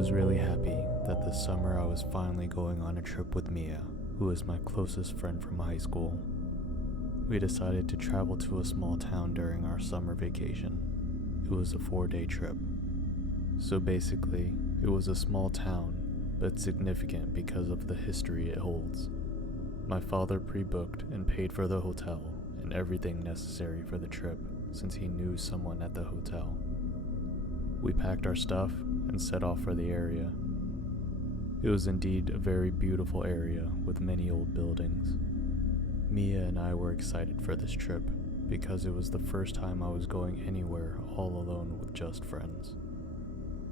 was really happy that this summer I was finally going on a trip with Mia, who is my closest friend from high school. We decided to travel to a small town during our summer vacation. It was a 4-day trip. So basically, it was a small town, but significant because of the history it holds. My father pre-booked and paid for the hotel and everything necessary for the trip since he knew someone at the hotel. We packed our stuff and set off for the area. It was indeed a very beautiful area with many old buildings. Mia and I were excited for this trip because it was the first time I was going anywhere all alone with just friends.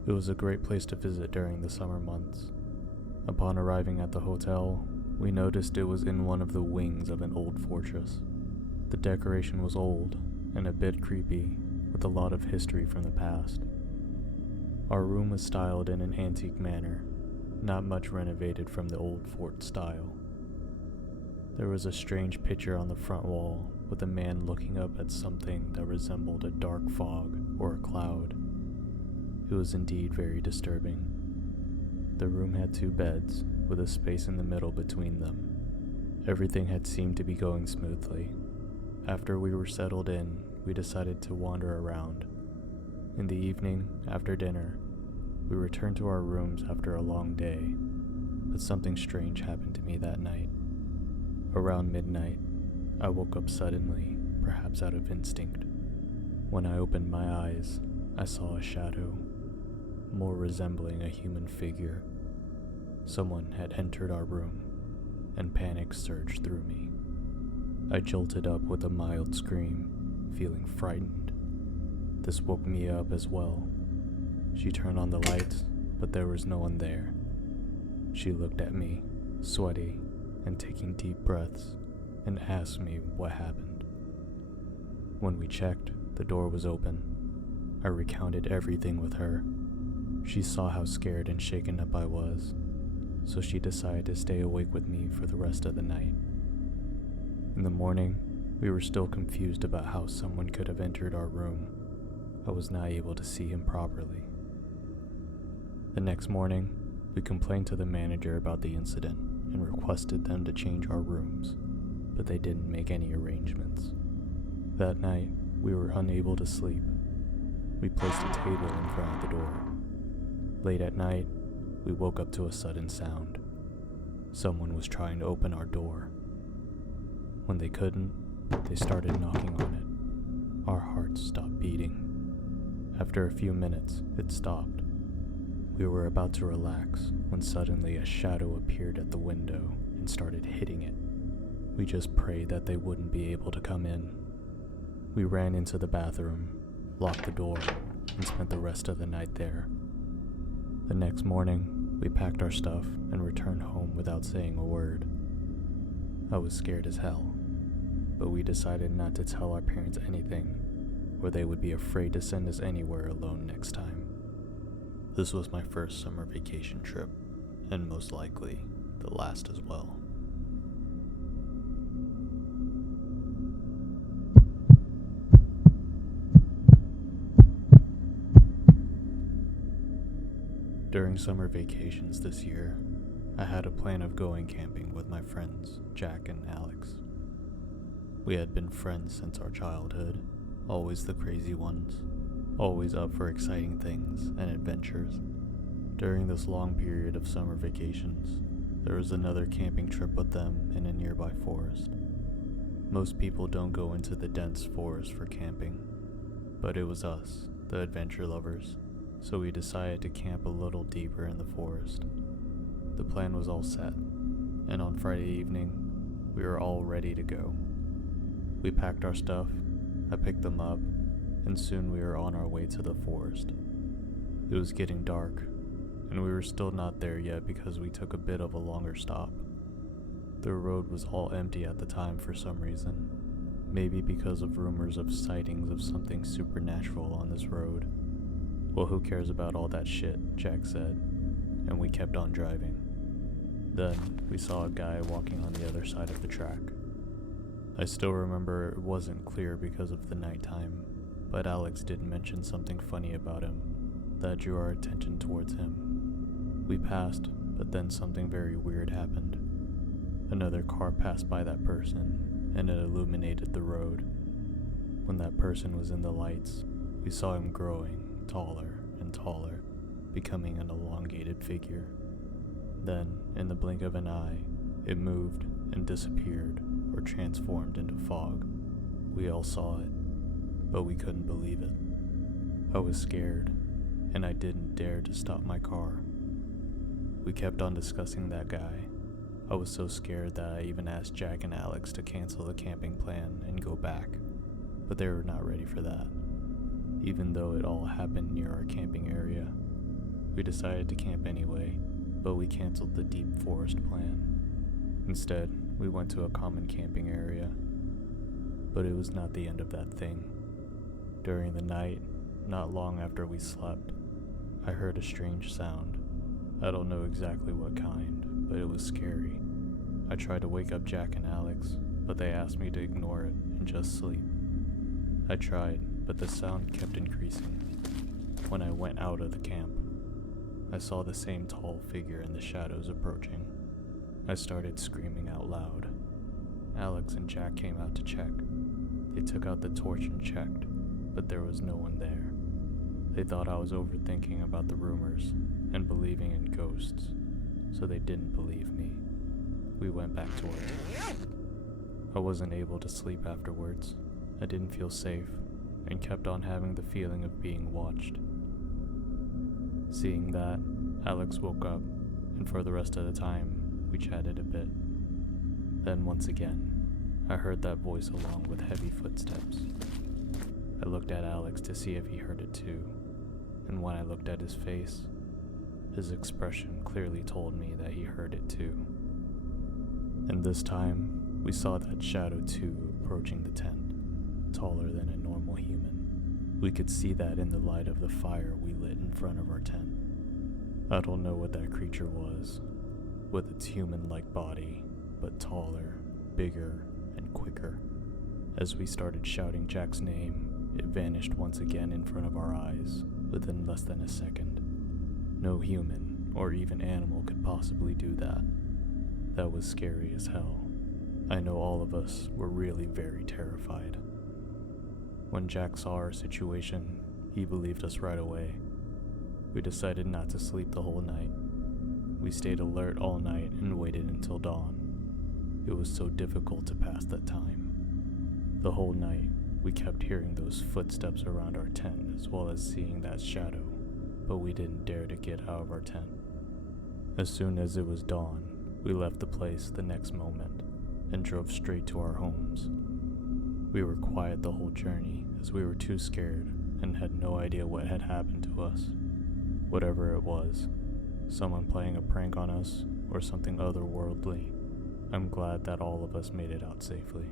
It was a great place to visit during the summer months. Upon arriving at the hotel, we noticed it was in one of the wings of an old fortress. The decoration was old and a bit creepy, with a lot of history from the past. Our room was styled in an antique manner, not much renovated from the old fort style. There was a strange picture on the front wall with a man looking up at something that resembled a dark fog or a cloud. It was indeed very disturbing. The room had 2 beds, with a space in the middle between them. Everything had seemed to be going smoothly. After we were settled in, we decided to wander around. In the evening, after dinner, we returned to our rooms after a long day, but something strange happened to me that night. Around midnight, I woke up suddenly, perhaps out of instinct. When I opened my eyes, I saw a shadow, more resembling a human figure. Someone had entered our room, and panic surged through me. I jolted up with a mild scream, feeling frightened. This woke Mia up as well. She turned on the lights, but there was no one there. She looked at me, sweaty and taking deep breaths, and asked me what happened. When we checked, the door was open. I recounted everything with her. She saw how scared and shaken up I was, so she decided to stay awake with me for the rest of the night. In the morning, we were still confused about how someone could have entered our room. I was not able to see him properly. The next morning, we complained to the manager about the incident and requested them to change our rooms, but they didn't make any arrangements. That night, we were unable to sleep. We placed a table in front of the door. Late at night, we woke up to a sudden sound. Someone was trying to open our door. When they couldn't, they started knocking on it. Our hearts stopped beating. After a few minutes, it stopped. We were about to relax when suddenly a shadow appeared at the window and started hitting it. We just prayed that they wouldn't be able to come in. We ran into the bathroom, locked the door, and spent the rest of the night there. The next morning, we packed our stuff and returned home without saying a word. I was scared as hell, but we decided not to tell our parents anything, or they would be afraid to send us anywhere alone next time. This was my first summer vacation trip, and most likely the last as well. During summer vacations this year, I had a plan of going camping with my friends, Jack and Alex. We had been friends since our childhood, always the crazy ones, always up for exciting things and adventures. During this long period of summer vacations, there was another camping trip with them in a nearby forest. Most people don't go into the dense forest for camping, but it was us, the adventure lovers, so we decided to camp a little deeper in the forest. The plan was all set, and on Friday evening, we were all ready to go. We packed our stuff, I picked them up, and soon we were on our way to the forest. It was getting dark, and we were still not there yet because we took a bit of a longer stop. The road was all empty at the time for some reason, maybe because of rumors of sightings of something supernatural on this road. Well, who cares about all that shit, Jack said, and we kept on driving. Then, we saw a guy walking on the other side of the track. I still remember it wasn't clear because of the nighttime, but Alex did mention something funny about him that drew our attention towards him. We passed, but then something very weird happened. Another car passed by that person, and it illuminated the road. When that person was in the lights, we saw him growing taller and taller, becoming an elongated figure. Then, in the blink of an eye, it moved and disappeared or transformed into fog. We all saw it, but we couldn't believe it. I was scared, and I didn't dare to stop my car. We kept on discussing that guy. I was so scared that I even asked Jack and Alex to cancel the camping plan and go back, but they were not ready for that. Even though it all happened near our camping area, we decided to camp anyway, but we canceled the deep forest plan. Instead, we went to a common camping area, but it was not the end of that thing. During the night, not long after we slept, I heard a strange sound. I don't know exactly what kind, but it was scary. I tried to wake up Jack and Alex, but they asked me to ignore it and just sleep. I tried, but the sound kept increasing. When I went out of the camp, I saw the same tall figure in the shadows approaching. I started screaming out loud. Alex and Jack came out to check. They took out the torch and checked, but there was no one there. They thought I was overthinking about the rumors and believing in ghosts, so they didn't believe me. We went back to work. I wasn't able to sleep afterwards. I didn't feel safe and kept on having the feeling of being watched. Seeing that, Alex woke up, and for the rest of the time, we chatted a bit. Then once again, I heard that voice along with heavy footsteps. I looked at Alex to see if he heard it too, and when I looked at his face, his expression clearly told me that he heard it too. And this time, we saw that shadow too approaching the tent, taller than a normal human. We could see that in the light of the fire we lit in front of our tent. I don't know what that creature was, with its human-like body, but taller, bigger, and quicker. As we started shouting Jack's name, it vanished once again in front of our eyes, within less than a second. No human, or even animal, could possibly do that. That was scary as hell. I know all of us were really very terrified. When Jack saw our situation, he believed us right away. We decided not to sleep the whole night. We stayed alert all night and waited until dawn. It was so difficult to pass that time. The whole night, we kept hearing those footsteps around our tent as well as seeing that shadow, but we didn't dare to get out of our tent. As soon as it was dawn, we left the place the next moment and drove straight to our homes. We were quiet the whole journey as we were too scared and had no idea what had happened to us. Whatever it was, someone playing a prank on us or something otherworldly, I'm glad that all of us made it out safely.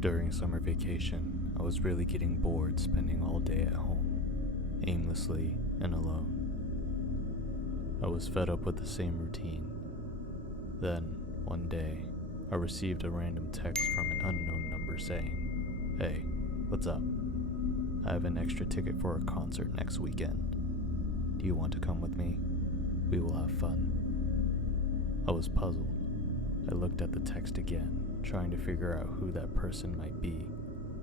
During summer vacation, I was really getting bored spending all day at home, aimlessly and alone. I was fed up with the same routine. Then, one day, I received a random text from an unknown number saying, "Hey, what's up? I have an extra ticket for a concert next weekend. Do you want to come with me? We will have fun." I was puzzled. I looked at the text again, trying to figure out who that person might be,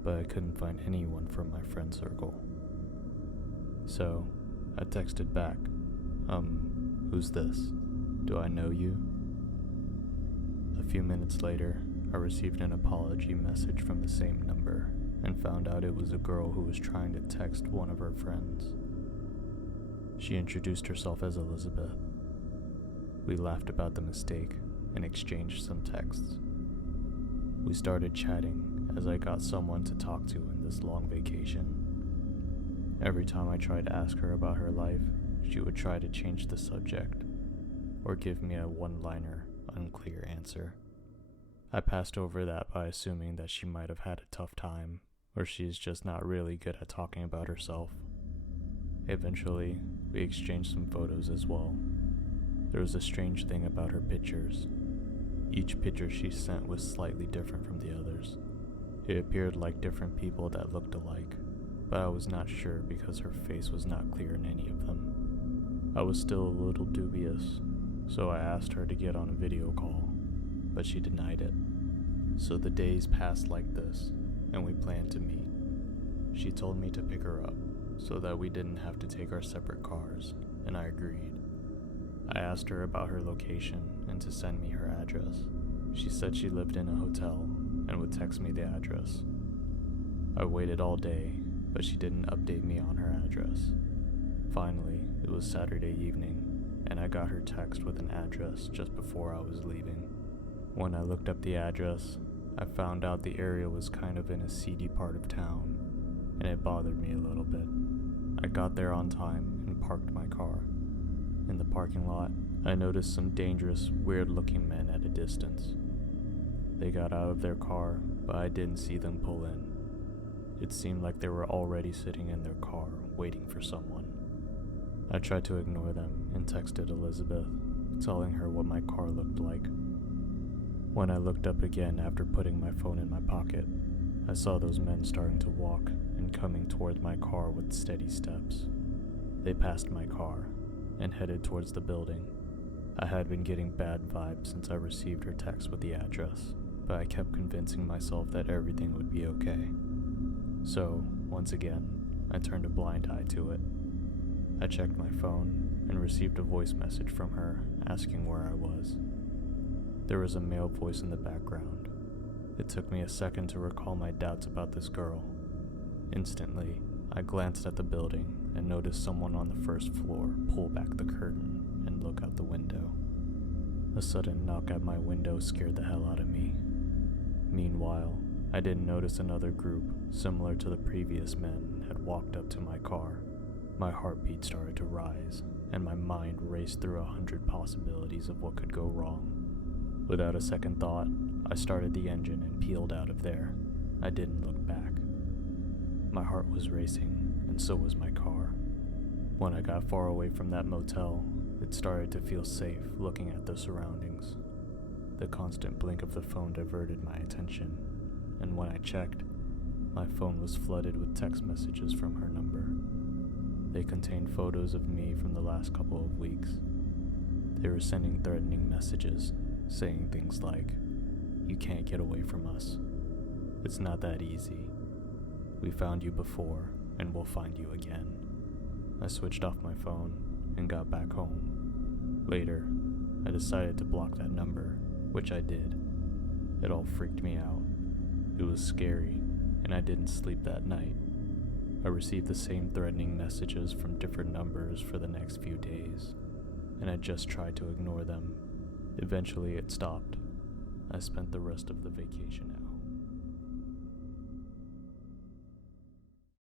but I couldn't find anyone from my friend circle. So, I texted back, who's this? Do I know you? A few minutes later, I received an apology message from the same number and found out it was a girl who was trying to text one of her friends. She introduced herself as Elizabeth. We laughed about the mistake and exchanged some texts. We started chatting as I got someone to talk to in this long vacation. Every time I tried to ask her about her life, she would try to change the subject or give me a one-liner, unclear answer. I passed over that by assuming that she might have had a tough time, or she's just not really good at talking about herself. Eventually, we exchanged some photos as well. There was a strange thing about her pictures. Each picture she sent was slightly different from the others. It appeared like different people that looked alike, but I was not sure because her face was not clear in any of them. I was still a little dubious, so I asked her to get on a video call, but she denied it. So the days passed like this, and we planned to meet. She told me to pick her up, so that we didn't have to take our separate cars, and I agreed. I asked her about her location and to send me her address. She said she lived in a hotel and would text me the address. I waited all day, but she didn't update me on her address. Finally, it was Saturday evening, and I got her text with an address just before I was leaving. When I looked up the address, I found out the area was kind of in a seedy part of town, and it bothered me a little bit. I got there on time and parked my car. In the parking lot, I noticed some dangerous, weird-looking men at a distance. They got out of their car, but I didn't see them pull in. It seemed like they were already sitting in their car, waiting for someone. I tried to ignore them and texted Elizabeth, telling her what my car looked like. When I looked up again after putting my phone in my pocket, I saw those men starting to walk and coming towards my car with steady steps. They passed my car and headed towards the building. I had been getting bad vibes since I received her text with the address, but I kept convincing myself that everything would be okay. So, once again, I turned a blind eye to it. I checked my phone and received a voice message from her asking where I was. There was a male voice in the background. It took me a second to recall my doubts about this girl. Instantly, I glanced at the building and noticed someone on the first floor pull back the curtain and look out the window. A sudden knock at my window scared the hell out of me. Meanwhile, I didn't notice another group, similar to the previous men, had walked up to my car. My heartbeat started to rise, and my mind raced through 100 possibilities of what could go wrong. Without a second thought, I started the engine and peeled out of there. I didn't look back. My heart was racing, and so was my car. When I got far away from that motel, it started to feel safe looking at the surroundings. The constant blink of the phone diverted my attention, and when I checked, my phone was flooded with text messages from her number. They contained photos of me from the last couple of weeks. They were sending threatening messages, saying things like, "You can't get away from us. It's not that easy. We found you before, and we'll find you again." I switched off my phone and got back home. Later, I decided to block that number, which I did. It all freaked me out. It was scary, and I didn't sleep that night. I received the same threatening messages from different numbers for the next few days, and I just tried to ignore them. Eventually it stopped. I spent the rest of the vacation out.